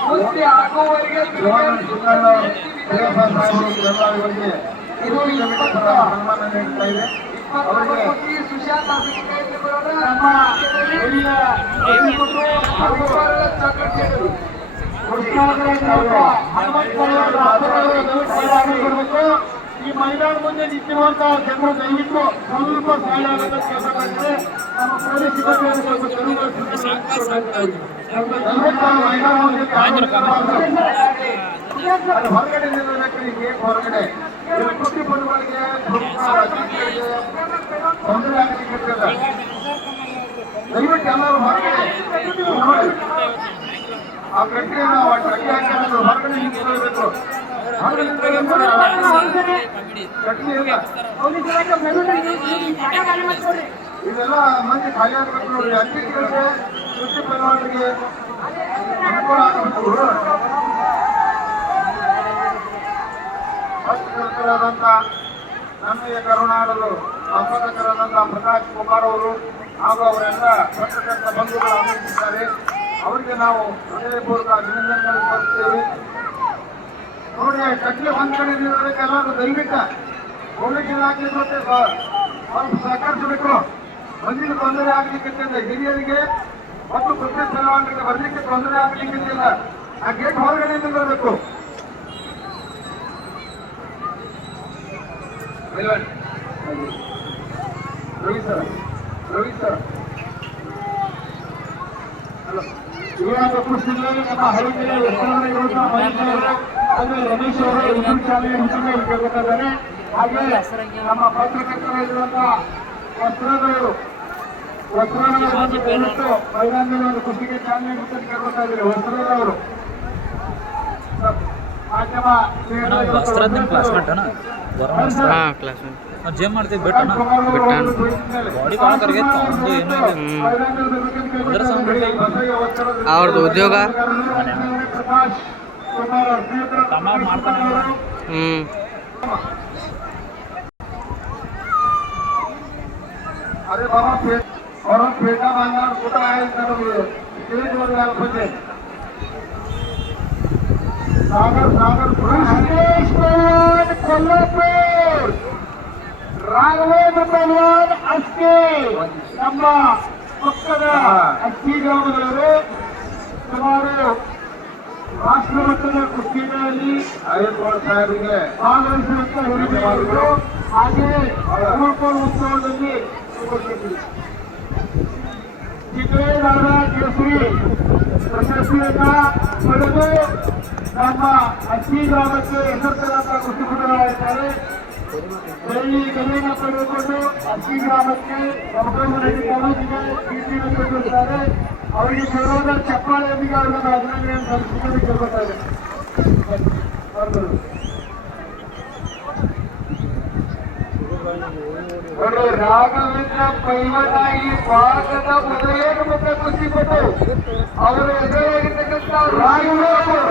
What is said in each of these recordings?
ಕುಸ್ತಿ ಆಗುವವರಿಗೆ ಇದು ಇಪ್ಪತ್ತ ಸನ್ಮಾನ ನೀಡ್ತಾ ಇದೆ. ಸುಶಾಂತ್ ಚಾಕರಿಸಿದರು ಈ ಮೈದಾನ ಮುಂದೆ ನಿಂತಿರುವಂತಹ ಜನರು ದಯವಿಟ್ಟು ಸ್ವಲ್ಪ ಸಹಾಯ ಆಗೋದಕ್ಕೆ ಕೆಲಸ ಮಾಡಿದ್ರೆ ನಮ್ಮ ಪೊಲೀಸ್ ಅದು ಹೊರಗಡೆ ಹೊರಗಡೆ ತೊಂದರೆ ಆಗಲಿಕ್ಕೆ ದಯವಿಟ್ಟು ಎಲ್ಲರೂ ಹೊರಗಡೆ. ಆ ಪ್ರಕ್ರಿಯೆ ನಾವು ಆ ಹಾಕಿಕೊಂಡು ಹೊರಗಡೆ ನಿಂತ್ಕೊಳ್ಬೇಕು ಇದೆಲ್ಲ ಮಂದಿ ಖಾಲಿ ಆಗ್ಬೇಕು ನೋಡಿ ಅತಿಥಿಗಳಿಗೆ ಕೃಷಿ ಬೆಳವಣಿಗೆ ಅನುಕೂಲ ಆಗಬೇಕು ಪತ್ರಕರ್ತರಾದಂಥ ನಮಗೆ ಕರುಣಾಡಲು ಸಂಪಾದಕರಾದಂಥ ಪ್ರಕಾಶ್ ಕುಮಾರ್ ಅವರು ಹಾಗೂ ಅವರೆಲ್ಲ ಪತ್ರಕರ್ತ ಬಂಧುಗಳು ಆಗಮಿಸಿದ್ದಾರೆ ಅವರಿಗೆ ನಾವು ಹೃದಯಪೂರ್ವಕ ಅಭಿನಂದನೆಗಳು ಸಲ್ಲಿಸ್ತೇವೆ ನೋಡಿ ಕಟ್ಲೆ ಒಂದ್ ಕಡೆ ನಿಲ್ಲೋದಕ್ಕೆ ಎಲ್ಲರೂ ದಯವಿಟ್ಟು. ಪೊಲೀಸ್ ಇಲಾಖೆ ಜೊತೆ ಸ್ವ- ಸ್ವಲ್ಪ ಸಹಕರಿಸಬೇಕು. ಮಂದಿಗೆ ತೊಂದರೆ ಆಗ್ಲಿಕ್ಕೆ ಹಿರಿಯರಿಗೆ ಮತ್ತು ಕೃಷಿ ಬೆಳವಣಿಗೆ ಬರ್ಲಿಕ್ಕೆ ತೊಂದರೆ ಆಗ್ಲಿಕ್ಕಿಲ್ಲ ಆ ಗೇಟ್ ಹೊರಗಡೆ ನಿಲ್ಲಬೇಕು ರವಿ ಸರ್. ರವಿ ಸರ್. ನಮ್ಮ ಮಹಿಳೆಯರು ಹಾಗೂ ರಮೇಶ್ ಅವರು ಯೂಟ್ಯೂಬ್ ಕೇಳ್ಕೊತಿದ್ದಾರೆ ಹಾಗೆ ನಮ್ಮ ಪತ್ರಕರ್ತರಾಗಿರುವಂತಹ ಬಂದು ದಯವಿಟ್ಟು ಮೈದಾನದಲ್ಲಿ ಒಂದು ಚಾಲನೆ ಕೇಳ್ಕೊತಾ ಇದ್ದಾರೆ ವಸ್ತ್ರದವರು ಮಾಧ್ಯಮ ಕ್ಲಾಸ್ ಜಿಮ್ ಮಾಡ್ತೀವಿ ಬೆಟ್ಟ ಬಾಡಿ ಭಾಳ ಕರಗೈತೆ ಒಂದು ಏನೂ ಅವ್ರದ್ದು ಉದ್ಯೋಗ ಪ್ರಕಾಶ್ ಕುಮಾರ್ ಅವ್ರ ಸ್ನೇಹಿತರು ತಮ್ಮ ಮಾಡ್ತಾನೆ ಅವ್ರು. ಹ್ಞೂ अरे बाबा पेट और हम पेटा बांधना कुठं आहे तर स्टेज वर यायला पाहिजे सागर सागर ऋषिकेश पहलवान कोल्हापूर ರಾಘವೇಂದ್ರ ಪಹಲ್ವಾನ್ ಅಸ್ಕೆ ನಮ್ಮ ಪಕ್ಕದ ಅಕ್ಕಿ ಗ್ರಾಮದವರು ಸುಮಾರು ರಾಷ್ಟ್ರ ಮಟ್ಟದ ಕುಸ್ತಿಗಳಲ್ಲಿ ಆಯುಷ್ಮಾನ್ ಸಾಹೇಬರಿಗೆ ಭಾಗವಹಿಸುವಂತ ಹಿರಿಯರು ಹಾಗೆಯೇ ಉತ್ಸವದಲ್ಲಿ. ಚಿಕ್ಕೇದಾರ ಕೇಸರಿ ಪ್ರಶಸ್ತಿಯನ್ನ ಪಡೆದು ನಮ್ಮ ಅಕ್ಕಿ ಗ್ರಾಮಕ್ಕೆ ಹೆಸರುತರಂತ ಕುಸ್ತಿಪಟುಗಳಾಗಿದ್ದಾರೆ ಗದೆಯನ್ನು ಪಡೆದುಕೊಂಡು ಅಕ್ಕಿ ಗ್ರಾಮಕ್ಕೆ ಸಂತೋಷರೆಡ್ಡಿ ಕಾಲೇಜಿಗೆ ಕೀರ್ತಿಯನ್ನು ಪಡೆದಿದ್ದಾರೆ ಅವರಿಗೆ ಜೋರಾದ ಚಪ್ಪಾಳೆಯೊಂದಿಗೆ ಅವರನ್ನು ಅಭಿನಂದನೆಯನ್ನು ನೋಡಿ ರಾಘವೇಂದ್ರ ಪೈವನಾಗಿ ಈ ಭಾಗದ ಉದಯನ ಮತ್ತು ಕುಸ್ತಿಪಟು ಅವರು ಎದುರಾಗಿರ್ತಕ್ಕಂಥ ರಾಘವೇಂದ್ರ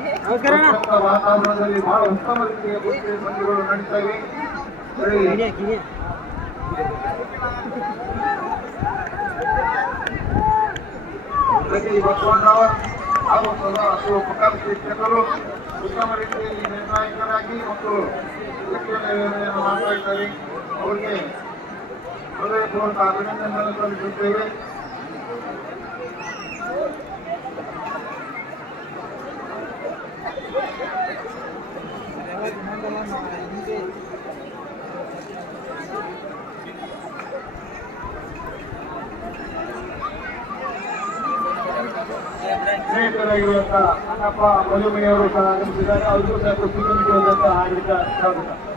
ವಾತಾವರಣದಲ್ಲಿ ಬಹಳ ಉತ್ತಮ ರೀತಿಯ ಕುಸ್ತಿ ಪಂದ್ಯಗಳು ನಡೀತಾ ಇವೆ ಸರಿ. ಪ್ರತಿ ಬಸವಣ್ಣವರ್ ಹಾಗೂ ಸದಾ ಶಿಕ್ಷಕರು ಉತ್ತಮ ರೀತಿಯಲ್ಲಿ ನಿರ್ಣಾಯಕರಾಗಿ ಮತ್ತು ಮಾತಾಡ್ತಾರೆ ಅವರಿಗೆ ಹೃದಯಪೂರ್ವಕ ಅಭಿನಂದನೆಗಳನ್ನು ಸಲ್ಲಿಸುತ್ತೇವೆ. ಸ್ನೇಹಿತರಾಗಿರುವಂತಹ ಅಣ್ಣಪ್ಪ ಮಧುಮಣಿಯವರು ಸಹ ಆಗಮಿಸಿದ್ದಾರೆ ಅವರಿಗೂ ಸಹ ಕುಸ್ತಿ ಕಮಿಟಿ ಆಡಳಿತ ಸ್ವಾಗತ